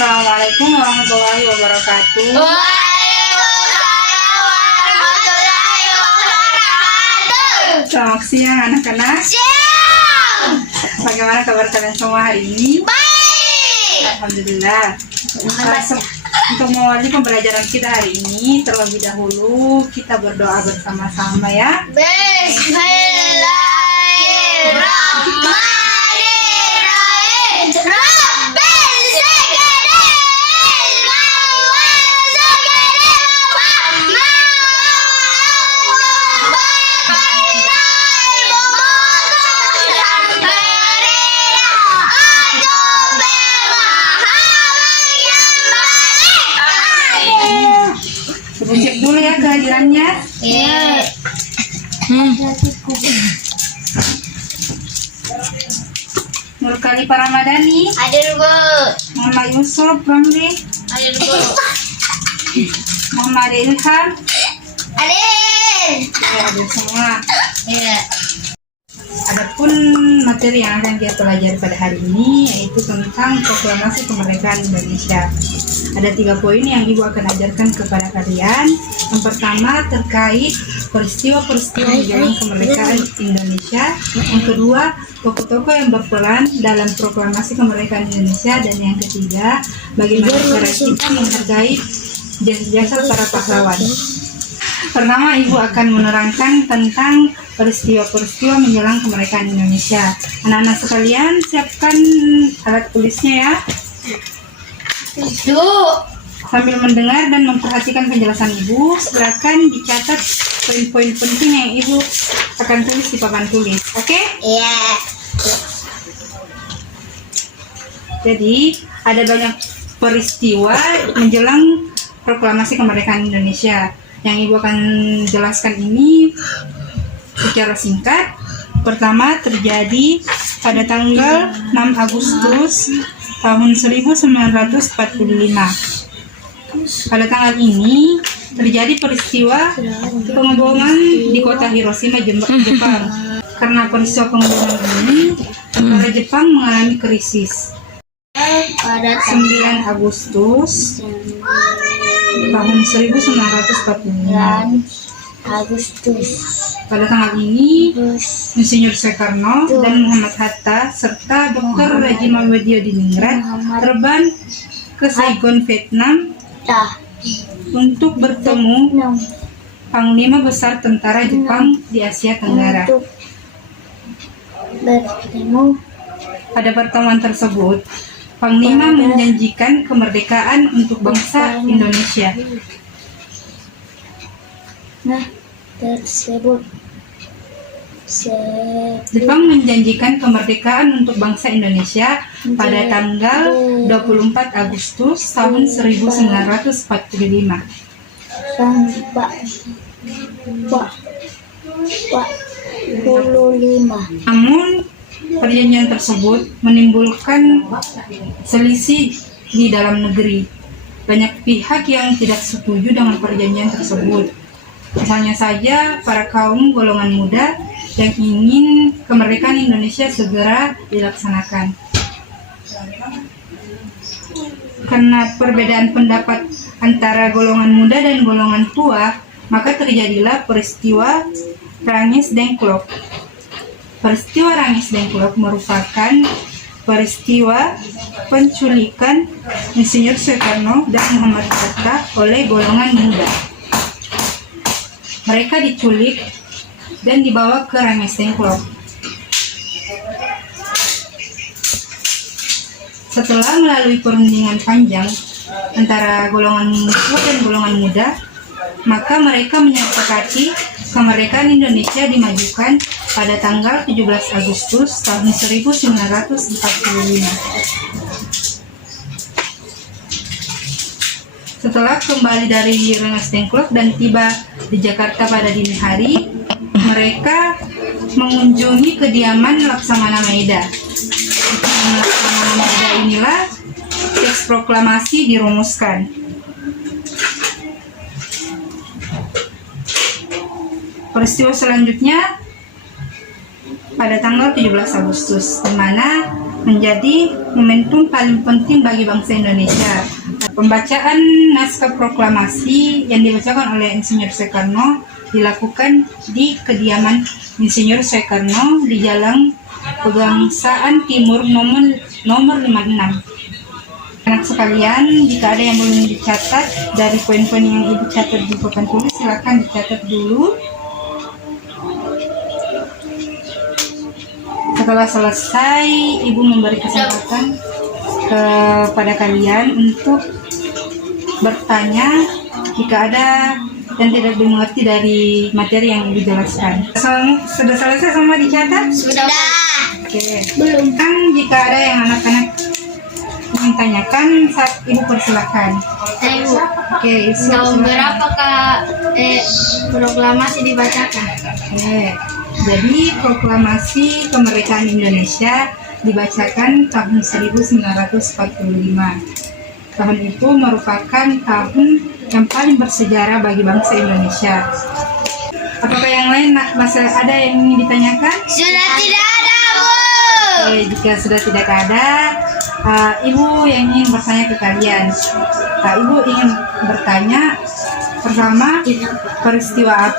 Assalamualaikum warahmatullahi wabarakatuh. Waalaikumsalam warahmatullahi wabarakatuh. Selamat siang anak-anak. Siang. Bagaimana kabar kalian semua hari ini? Baik. Alhamdulillah. Untuk mengawali pembelajaran kita hari ini, terlebih dahulu kita berdoa bersama-sama ya. Bismillahirrahmanirrahim. Rabbil sekadil Cek dulu ya kehadirannya. Nur Khalifah Ramadhani, Hadir Bu. Muhammad Yusuf Ramli, Hadir Bu. Muhammad Ilham. Hadir. Ya, ada semua. Iya. Adapun materi yang akan kita pelajari pada hari ini yaitu tentang proklamasi kemerdekaan Indonesia. Ada 3 poin yang Ibu akan ajarkan kepada kalian. Yang pertama terkait peristiwa-peristiwa menjelang kemerdekaan Indonesia. Yang kedua, tokoh-tokoh yang berperan dalam proklamasi kemerdekaan Indonesia. Dan yang ketiga, bagaimana cara kita menghargai jasa-jasa para pahlawan. Pertama, Ibu akan menerangkan tentang peristiwa-peristiwa menjelang kemerdekaan Indonesia. Anak-anak sekalian, siapkan alat tulisnya ya. Sambil mendengar dan memperhatikan penjelasan Ibu, silakan dicatat poin-poin penting yang Ibu akan tulis di papan tulis. Oke? Iya. Jadi, ada banyak peristiwa menjelang proklamasi kemerdekaan Indonesia. Yang Ibu akan jelaskan ini secara singkat. Pertama, terjadi pada tanggal 6 Agustus tahun 1945. Pada tanggal ini terjadi peristiwa pengeboman di kota Hiroshima, Jepang. Karena peristiwa pengeboman ini, tentara Jepang mengalami krisis. Pada 9 Agustus tahun 1945. Agustus. Pada tanggal ini, Insinyur Soekarno dan Muhammad Hatta serta Dr. Rajimawedio-Diningrat terbang ke Saigon, Vietnam untuk bertemu Panglima Besar Tentara Jepang di Asia Tenggara. Pada pertemuan tersebut, Panglima menjanjikan kemerdekaan untuk bangsa Indonesia. Jepang menjanjikan kemerdekaan untuk bangsa Indonesia pada tanggal 24 Agustus tahun 1945. Namun, perjanjian tersebut menimbulkan selisih di dalam negeri. Banyak pihak yang tidak setuju dengan perjanjian tersebut. Misalnya saja para kaum golongan muda yang ingin kemerdekaan Indonesia segera dilaksanakan. Karena perbedaan pendapat antara golongan muda dan golongan tua, maka terjadilah peristiwa Rangis Dengklok. Peristiwa Rangis Dengklok merupakan peristiwa penculikan Insinyur Soekarno dan Muhammad Hatta oleh golongan muda. Mereka diculik dan dibawa ke Rangis Dengklok. Setelah melalui perundingan panjang antara golongan tua dan golongan muda, maka mereka menyepakati kemerdekaan Indonesia dimajukan pada tanggal 17 Agustus tahun 1945. Setelah kembali dari Rangis Dengklok dan tiba di Jakarta pada dini hari, mereka mengunjungi kediaman Laksamana Maeda. Di Laksamana Maeda inilah teks proklamasi dirumuskan. Peristiwa selanjutnya pada tanggal 17 Agustus, di mana menjadi momentum paling penting bagi bangsa Indonesia. Pembacaan naskah proklamasi yang dibacakan oleh Insinyur Soekarno dilakukan di kediaman Insinyur Soekarno di Jalan Pegangsaan Timur nomor 56. Anak sekalian, jika ada yang belum dicatat dari poin-poin yang Ibu catat di papan tulis, silakan dicatat dulu. Setelah selesai, Ibu memberi kesempatan kepada kalian untuk bertanya jika ada dan tidak dimengerti dari materi yang Ibu jelaskan. Sudah selesai semua dicatat? Sudah. Oke. Belum. Kan jika ada yang anak-anak ingin tanyakan, saat Ibu persilakan. Ibu, Oke, tahun berapa Kak proklamasi dibacakan? Oke. Jadi proklamasi kemerdekaan Indonesia dibacakan tahun 1945. Tahun itu merupakan tahun yang paling bersejarah bagi bangsa Indonesia. Apakah yang lain masih ada yang ingin ditanyakan? Sudah tidak ada, Bu. Oke, jika sudah tidak ada, Ibu yang ingin bertanya ke kalian. Ibu ingin bertanya pertama, peristiwa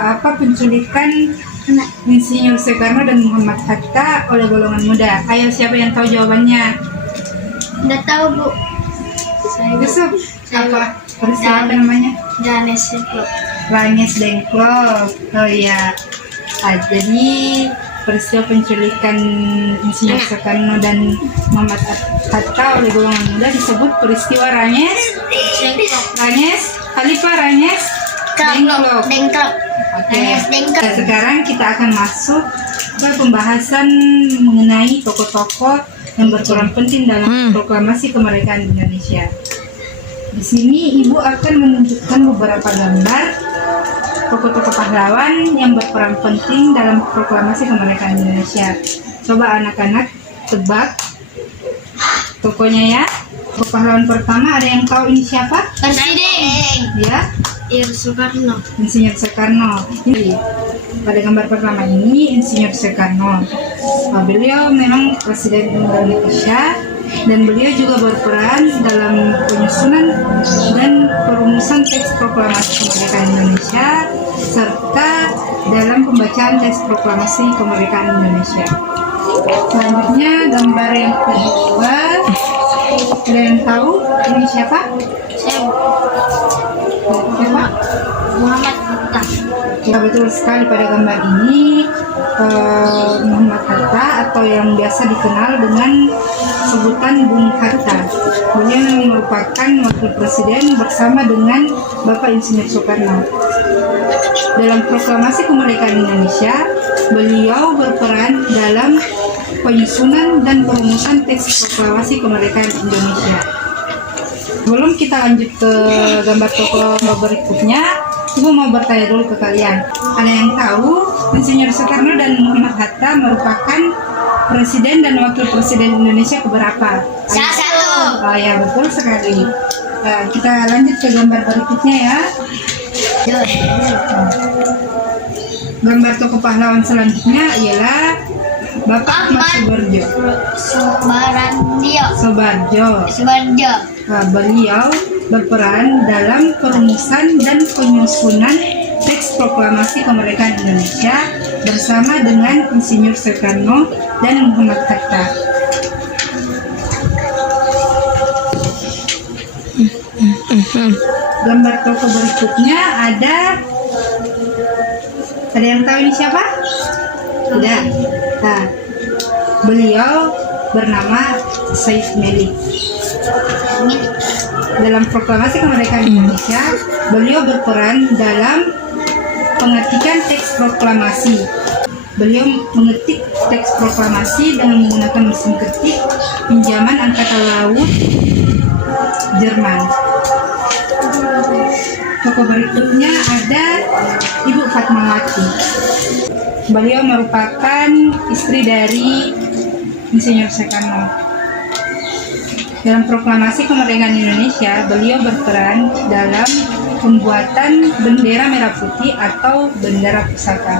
apa penculikan Insinyur Soekarno dan Muhammad Hatta oleh golongan muda? Ayo, siapa yang tahu jawabannya? Tidak tahu, Bu. Yusuf, apa peristiwa apa namanya? Danes Dengklok. Raines Dengklok. Oh iya. Jadi peristiwa penculikan Insinyur Soekarno dan Muhammad Hatta oleh golongan muda disebut peristiwa Raines Dengklok. Oke. Nah, sekarang kita akan masuk ke pembahasan mengenai tokoh-tokoh yang berperan penting dalam proklamasi kemerdekaan Indonesia. Di sini Ibu akan menunjukkan beberapa gambar tokoh-tokoh pahlawan yang berperan penting dalam proklamasi kemerdekaan Indonesia. Coba anak-anak tebak tokohnya ya. Tokoh pahlawan pertama, ada yang tahu ini siapa? Presiden. Ya, Soekarno. Insinyur Soekarno. Ini pada gambar pertama ini Insinyur Soekarno. Beliau memang Presiden Indonesia dan beliau juga berperan dalam penyusunan dan perumusan teks proklamasi kemerdekaan Indonesia serta dalam pembacaan teks proklamasi kemerdekaan Indonesia. Selanjutnya gambar yang kedua, ada yang tahu ini siapa? Siapa? Muhammad Hatta. Ya, betul sekali. Pada gambar ini Muhammad Hatta atau yang biasa dikenal dengan sebutan Bung Hatta. Beliau merupakan wakil presiden bersama dengan Bapak Insinyur Soekarno. Dalam proklamasi kemerdekaan Indonesia, beliau berperan dalam penyusunan dan perumusan teks proklamasi kemerdekaan Indonesia. Sebelum kita lanjut ke gambar tokoh berikutnya, Ibu mau bertanya dulu ke kalian. Ada yang tahu Insinyur Soekarno dan Muhammad Hatta merupakan Presiden dan Wakil Presiden Indonesia keberapa? Salah satu. Oh ya, betul sekali. Kita lanjut ke gambar berikutnya ya. Gambar tokoh pahlawan selanjutnya ialah Bapak Ahmad Soebarjo. Beliau berperan dalam perumusan dan penyusunan teks proklamasi kemerdekaan Indonesia bersama dengan Insinyur Soekarno dan Muhammad Hatta. Gambar tokoh berikutnya ada yang tahu ini siapa? Tidak. Nah, beliau bernama Saif Melik. Dalam proklamasi kemerdekaan Indonesia, beliau berperan dalam pengetikan teks proklamasi. Beliau mengetik teks proklamasi dengan menggunakan mesin ketik pinjaman Angkatan Laut Jerman. Tokoh berikutnya ada Ibu Fatmawati. Beliau merupakan istri dari Insinyur Soekarno. Dalam proklamasi kemerdekaan Indonesia, beliau berperan dalam pembuatan bendera merah putih atau bendera pusaka.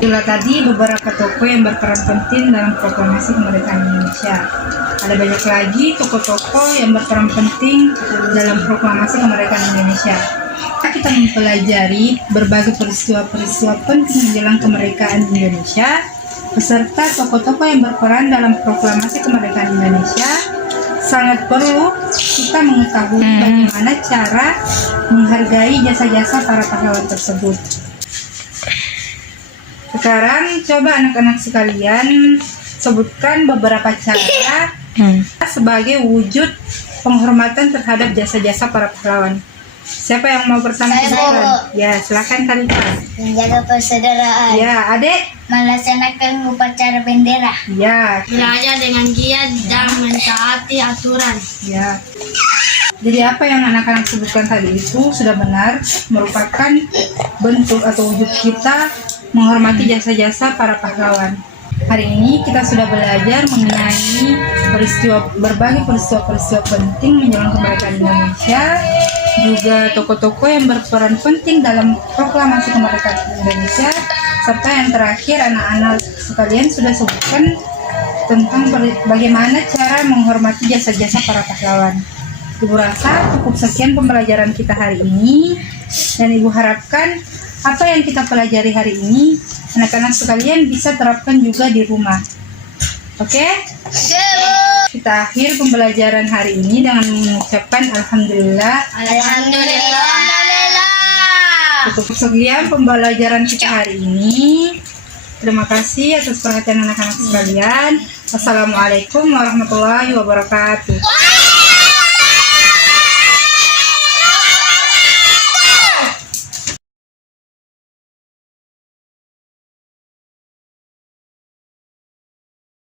Itulah tadi beberapa tokoh yang berperan penting dalam proklamasi kemerdekaan Indonesia. Ada banyak lagi tokoh-tokoh yang berperan penting dalam proklamasi kemerdekaan Indonesia. Kita mempelajari berbagai peristiwa-peristiwa penting menjelang kemerdekaan Indonesia beserta tokoh-tokoh yang berperan dalam proklamasi kemerdekaan Indonesia. Sangat perlu kita mengetahui bagaimana cara menghargai jasa-jasa para pahlawan tersebut. Sekarang coba anak-anak sekalian sebutkan beberapa cara sebagai wujud penghormatan terhadap jasa-jasa para pahlawan. Siapa yang mau pertama Saya, sebutkan? Bu. Ya, silakan Kalita. Menjaga persaudaraan. Ya, Adek. Melaksanakan upacara bendera. Ya, Belajar dengan giat dan mentaati aturan. ya. Jadi apa yang anak-anak sebutkan tadi itu sudah benar, merupakan bentuk atau wujud kita menghormati jasa-jasa para pahlawan. Hari ini kita sudah belajar mengenai berbagai peristiwa penting menjelang kemerdekaan Indonesia, juga tokoh-tokoh yang berperan penting dalam proklamasi kemerdekaan Indonesia, serta yang terakhir anak-anak sekalian sudah sebutkan tentang bagaimana cara menghormati jasa-jasa para pahlawan. Ibu rasa cukup sekian pembelajaran kita hari ini, dan Ibu harapkan apa yang kita pelajari hari ini anak-anak sekalian bisa terapkan juga di rumah. Oke? Kita akhir pembelajaran hari ini dengan mengucapkan Alhamdulillah. Alhamdulillah. Cukup sekian pembelajaran kita hari ini. Terima kasih atas perhatian anak-anak sekalian. Wassalamualaikum warahmatullahi wabarakatuh.